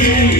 you.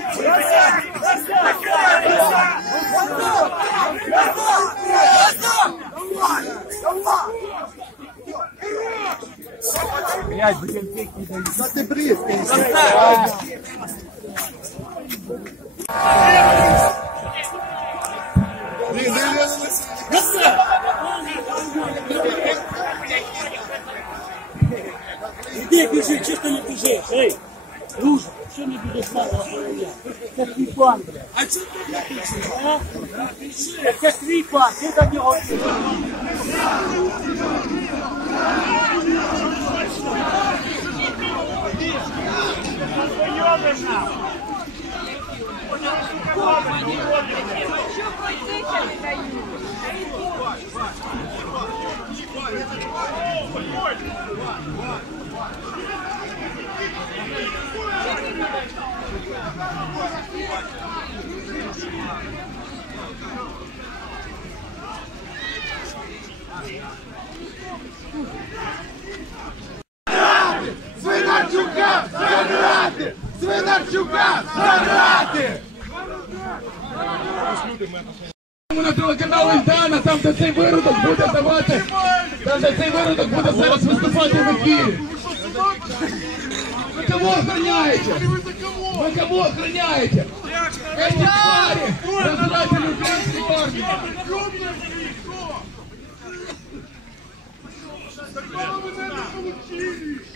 Блять, бутыльки не дают. Да ты близко. Иди, бежи, чисто не бежи, эй! Друже, що не буде слава голові? Це твій пан, бля. А чого ти не пишеш? А? А Це твій пан, ти за нього. Що Свинарчука заграти! Свинарчука заграти! На телеканал Ільдана, там де цей виродок буде давати, там де цей виродок буде зараз виступати в ефірі. Вы кого охраняете? Вы кого охраняете? Эти твари разрушили украинские армии. Какого вы на это получили?